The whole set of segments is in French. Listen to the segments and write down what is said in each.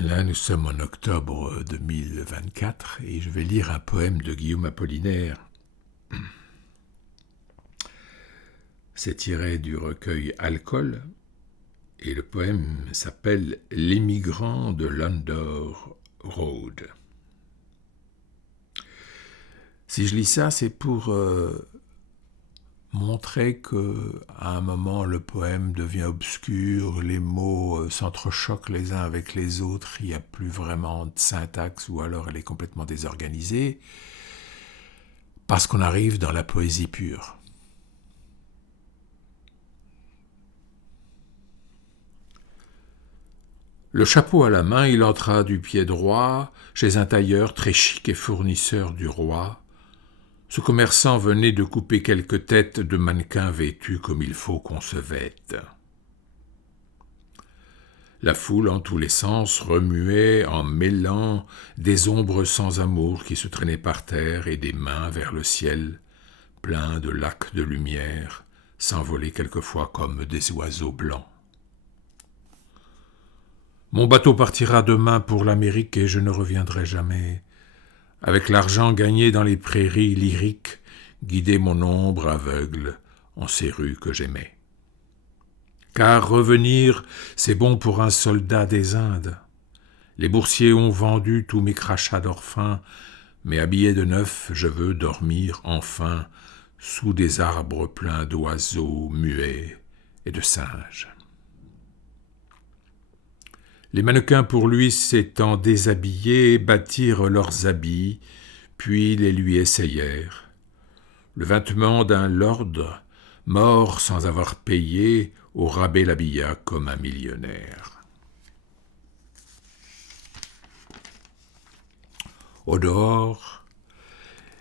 Là, nous sommes en octobre 2024 et je vais lire un poème de Guillaume Apollinaire. C'est tiré du recueil Alcool et le poème s'appelle « L'émigrant de Landor Road ». Si je lis ça, c'est pour montrer qu'à un moment, le poème devient obscur, les mots s'entrechoquent les uns avec les autres, il n'y a plus vraiment de syntaxe ou alors elle est complètement désorganisée, parce qu'on arrive dans la poésie pure. Le chapeau à la main, il entra du pied droit chez un tailleur très chic et fournisseur du roi. Ce commerçant venait de couper quelques têtes de mannequins vêtus comme il faut qu'on se vête. La foule en tous les sens remuait en mêlant des ombres sans amour qui se traînaient par terre et des mains vers le ciel, plein de lacs de lumière, s'envolaient quelquefois comme des oiseaux blancs. Mon bateau partira demain pour l'Amérique et je ne reviendrai jamais. Avec l'argent gagné dans les prairies lyriques, guider mon ombre aveugle en ces rues que j'aimais. Car revenir, c'est bon pour un soldat des Indes. Les boursiers ont vendu tous mes crachats d'orphin, mais habillé de neuf, je veux dormir enfin sous des arbres pleins d'oiseaux muets et de singes. Les mannequins pour lui s'étant déshabillés bâtirent leurs habits, puis les lui essayèrent. Le vêtement d'un lord, mort sans avoir payé, au rabais l'habilla comme un millionnaire. Au dehors,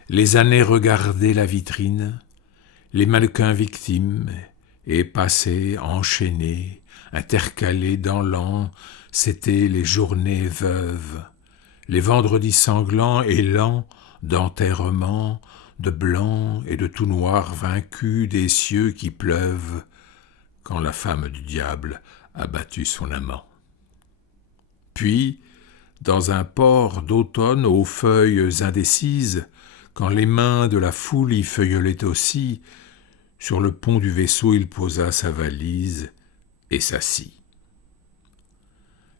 les années regardaient la vitrine, les mannequins victimes, et passaient, enchaînés, intercalés dans l'an, c'étaient les journées veuves, les vendredis sanglants et lents d'enterrement, de blanc et de tout noir vaincus des cieux qui pleuvent, quand la femme du diable a battu son amant. Puis, dans un port d'automne aux feuilles indécises, quand les mains de la foule y feuillolaient aussi, sur le pont du vaisseau il posa sa valise et s'assit.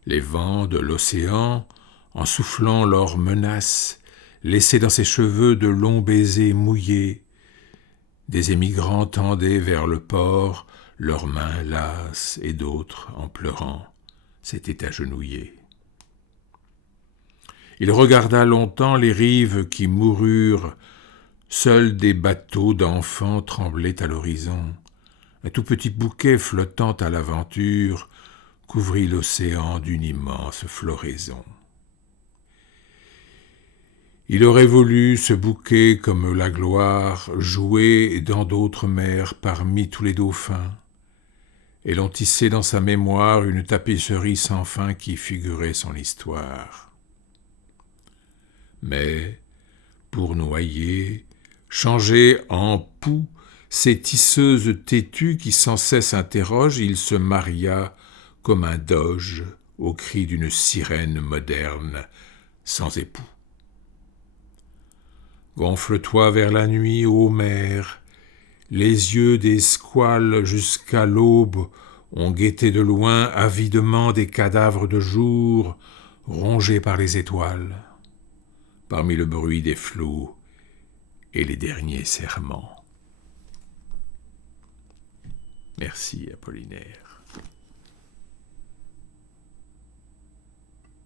Les vents de l'océan, en soufflant leurs menaces, laissaient dans ses cheveux de longs baisers mouillés. Des émigrants tendaient vers le port leurs mains lasses et d'autres, en pleurant, s'étaient agenouillés. Il regarda longtemps les rives qui moururent, seuls des bateaux d'enfants tremblaient à l'horizon. Un tout petit bouquet flottant à l'aventure couvrit l'océan d'une immense floraison. Il aurait voulu, ce bouquet, comme la gloire, jouer dans d'autres mers parmi tous les dauphins, et l'on tissait dans sa mémoire une tapisserie sans fin qui figurait son histoire. Mais, pour noyer, changer en poux ces tisseuses têtues qui sans cesse interrogent, il se maria comme un doge au cri d'une sirène moderne, sans époux. Gonfle-toi vers la nuit, ô mer, les yeux des squales jusqu'à l'aube ont guetté de loin avidement des cadavres de jour rongés par les étoiles, parmi le bruit des flots et les derniers serments. Merci Apollinaire.